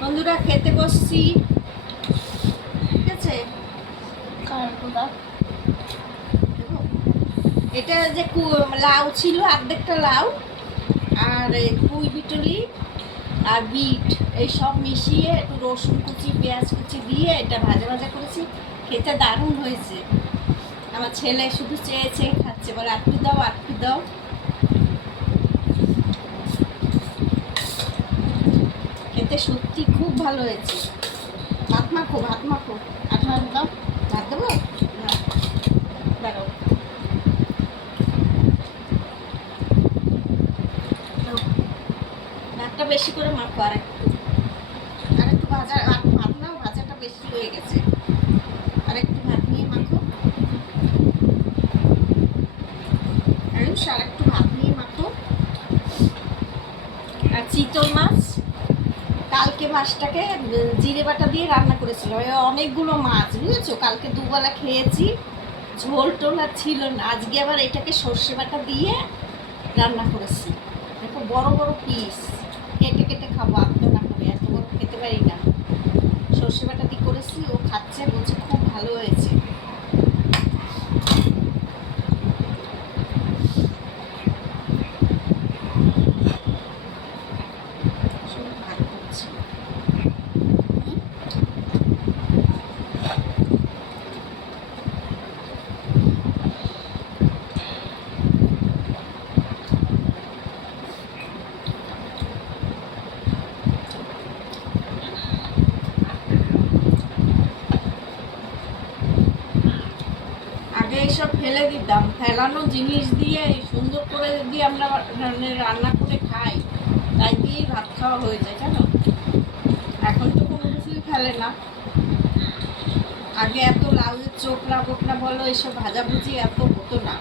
বন্ধুরা খেতে বসছি, ঠিক আছে। এটা যে লাউ ছিল, অর্ধেকটা লাউ আর পুঁই বিটলি আর বিট এই সব মিশিয়ে একটু রসুন কুচি পেঁয়াজ কুচি দিয়ে এটা ভাজা ভাজা করেছি। খেতে দারুণ হয়েছে। আমার ছেলে শুধু চেয়ে চেয়ে খাচ্ছে, বলে আটটু দাও আটটু দাও। খেতে সত্যি খুব ভালো হয়েছে। ভাত মাখো ভাত মাখো। আর ভাত দাও, ভাত দেবো না, দাঁড়াও। ভাতটা বেশি করে মাখো, আর একটু ভাজা, আর ভাত নাও, ভাজাটা বেশি হয়ে গেছে। আর একটু ভাত নিয়ে মাখো, আর একটু ভাত নিয়ে মাখো। আর চিতল মাছ কালকে মাছটাকে জিরে বাটা দিয়ে রান্না করেছিল, অনেকগুলো মাছ বুঝেছো। কালকে দুবেলা খেয়েছি, ঝোল টোল আর ছিল না। আজকে আবার এটাকে সর্ষে বাটা দিয়ে রান্না করেছি। দেখো বড় বড় পিস, কেটে কেটে খাবো, আত্ম না করে, এত বড় খেতে পারি না। সর্ষে বাটা দিয়ে করেছি, ও খাচ্ছে, বলছে খুব ভালো হয়েছে। এইসব ফেলে দিতাম, ফেলানো জিনিস দিয়ে সুন্দর করে যদি আমরা রান্না করে খাই, তাই দিয়েই ভাত খাওয়া হয়ে যায় জানো। এখন তো কোনো কিছুই ফেলে না। আগে এত লাউয়ের চোখলা বোকলা বলো, এসব ভাজাভুজি এত হতো না।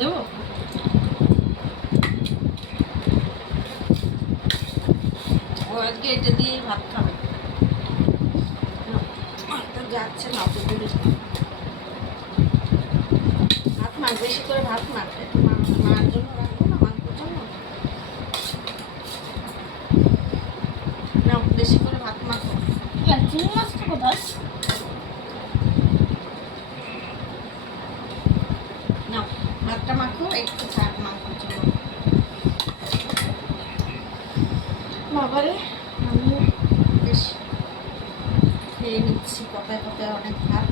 দেবো ও আজকে এটা দিয়েই ভাত খাবে। যাচ্ছে না অত দূরে। ভাত মাছ বেশি করে, ভাত মাছ একটু মার জন্য রাখবো না, মাংসের জন্য না, বেশি করে ভাত মাখো। চিংড়ি মাছটা কোথায় না, ভাতটা মাখো একটু থাক মাংসের জন্য। বাবারে আমি বেশ খেয়ে নিচ্ছি কথায় কথায় অনেক ভাত।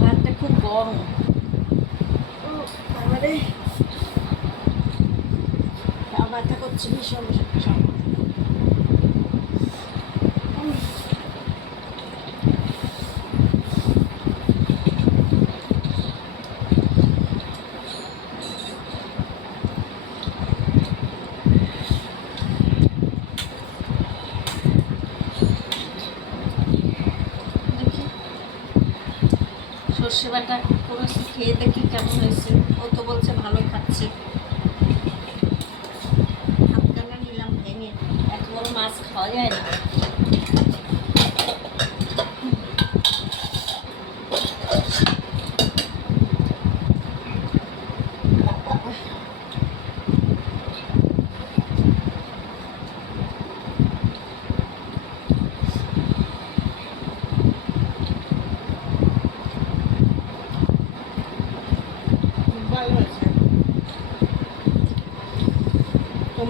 ভাতটা খুব গরম। বাবারে ব্যথা করছে ভীষণ ভীষণ। সর্ষে বাটা করেছি, খেয়ে দেখি কেমন হয়েছে। ও তো বলছে ভালোই খাচ্ছে। হাত কানা নিলাম ভেঙে, এত বড় মাছ খাওয়া যায় না।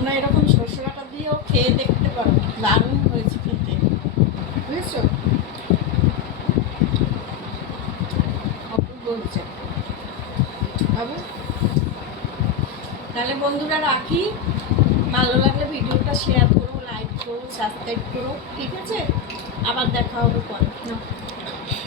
তোমরা এরকম সর্ষে বাটা দিয়েও খেয়ে দেখতে পারো, দারুণ হয়েছে খেতে, বুঝেছো? অপূর্ব হয়েছে বাবু। তাহলে বন্ধুরা রাখি, ভালো লাগলে ভিডিওটা শেয়ার করো, লাইক করো, সাবস্ক্রাইব করো, ঠিক আছে? আবার দেখা হবে পরে।